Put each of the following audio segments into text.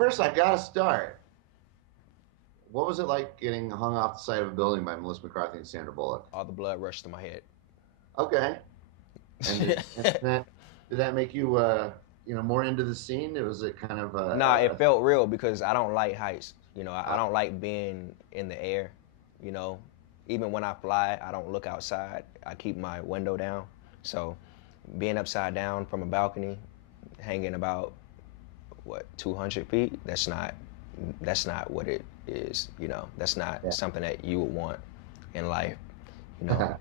first I gotta start. What was it like getting hung off the side of a building by Melissa McCarthy and Sandra Bullock? All the blood rushed to my head. Okay, and did that make you more into the scene? It was it kind of Nah, it felt real because I don't like heights. I don't like being in the air. You know, even when I fly, I don't look outside. I keep my window down. So, being upside down from a balcony, hanging about what 200 feet, that's not what it is. That's not yeah. something that you would want in life. You know.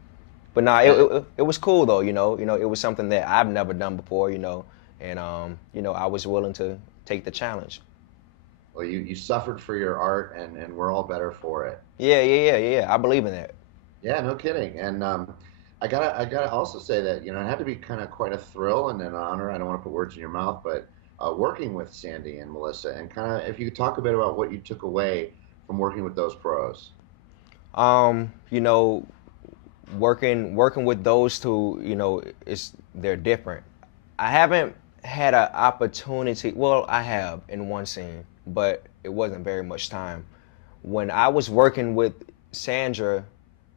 But nah, it was cool though. It was something that I've never done before. And I was willing to take the challenge. Well, you suffered for your art, and we're all better for it. Yeah, yeah, yeah, yeah. I believe in that. Yeah, no kidding. And I gotta also say that it had to be kind of quite a thrill and an honor. I don't want to put words in your mouth, but working with Sandy and Melissa, and kind of if you could talk a bit about what you took away from working with those pros. Um, you know, working with those two, is they're different. I haven't had an opportunity. Well, I have in one scene, but it wasn't very much time. When I was working with Sandra,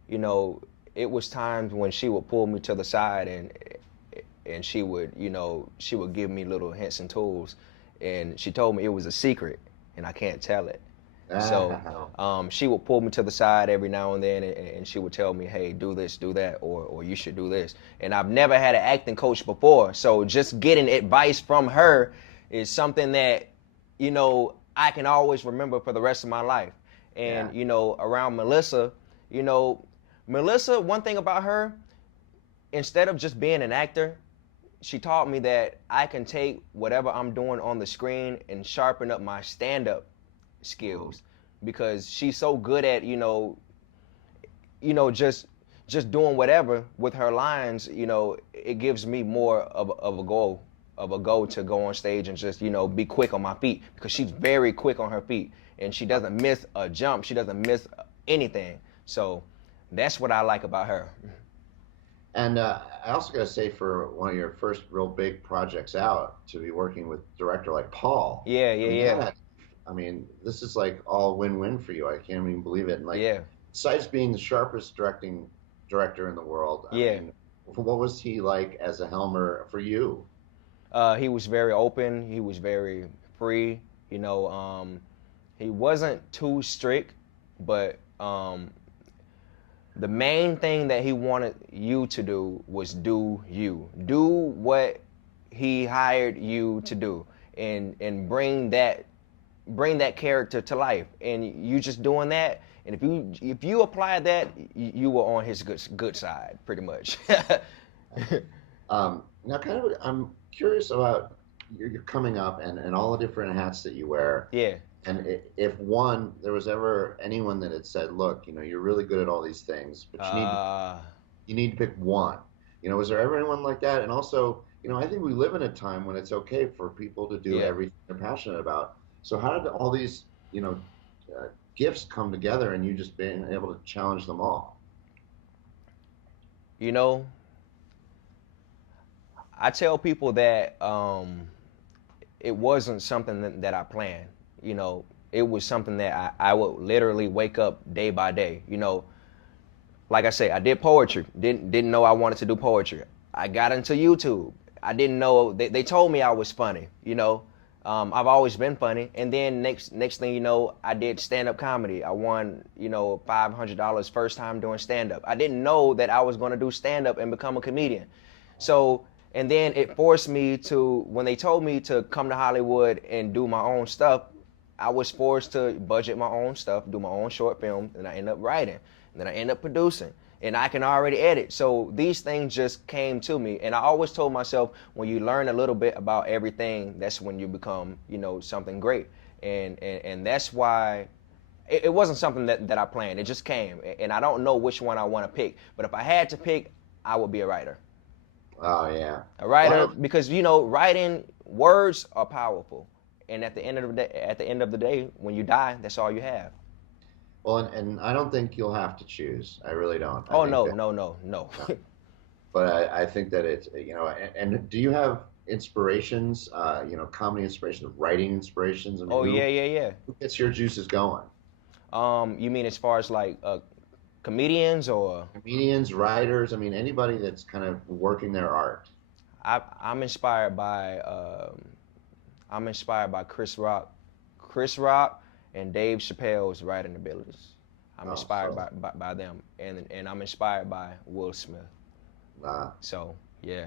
you know, it was times when she would pull me to the side and she would give me little hints and tools, and she told me it was a secret and I can't tell it. So she would pull me to the side every now and then, and she would tell me, "Hey, do this, do that, or you should do this." And I've never had an acting coach before, so just getting advice from her is something that I can always remember for the rest of my life. Yeah. And around Melissa, you know, Melissa, one thing about her, instead of just being an actor, she taught me that I can take whatever I'm doing on the screen and sharpen up my stand-up skills because she's so good at just doing whatever with her lines. It gives me more of a go to go on stage and just be quick on my feet because she's very quick on her feet and she doesn't miss a jump, she doesn't miss anything. So that's what I like about her. And I also got to say, for one of your first real big projects out, to be working with a director like Paul, Yeah, I yeah, mean, yeah, this is like all win-win for you. I can't even believe it. And like, yeah, besides being the sharpest directing director in the world, I yeah. mean, what was he like as a Helmer for you? He was very open. He was very free. He wasn't too strict, but the main thing that he wanted you to do was do you. Do what he hired you to do, and bring that character to life. And you just doing that. And if you apply that, you were on his good side, pretty much. Now, kind of, I'm curious about your coming up and all the different hats that you wear. Yeah. And if one, there was ever anyone that had said, look, you're really good at all these things, but Uh, you need to pick one. Was there ever anyone like that? And also, I think we live in a time when it's okay for people to do yeah. everything they're passionate about. So how did all these, uh, gifts come together and you just being able to challenge them all? You know, I tell people that it wasn't something that I planned. You know, it was something that I would literally wake up day by day. Like I say, I did poetry. Didn't know I wanted to do poetry. I got into YouTube. I didn't know they told me I was funny. I've always been funny. And then next thing you know, I did stand up comedy. I won $500 first time doing stand up. I didn't know that I was going to do stand up and become a comedian. So and then it forced me to, when they told me to come to Hollywood and do my own stuff, I was forced to budget my own stuff, do my own short film, and I end up writing, and then I end up producing, and I can already edit. So these things just came to me, and I always told myself, when you learn a little bit about everything, that's when you become, something great, and that's why it wasn't something that I planned. It just came, and I don't know which one I want to pick. But if I had to pick, I would be a writer. Oh, yeah. A writer, Well, because writing words are powerful, and at the end of the day, when you die, that's all you have. and I don't think you'll have to choose. I really don't. I Oh think no, that, no, no, no. but I think that it's, and do you have inspirations, comedy inspirations, writing inspirations? I mean, Oh yeah, yeah, yeah. who gets your juices going? You mean as far as like comedians or Comedians, writers, I mean, anybody that's kind of working their art. I'm inspired by Chris Rock and Dave Chappelle's writing abilities. I'm Oh, inspired so by them, and I'm inspired by Will Smith. uh, So yeah.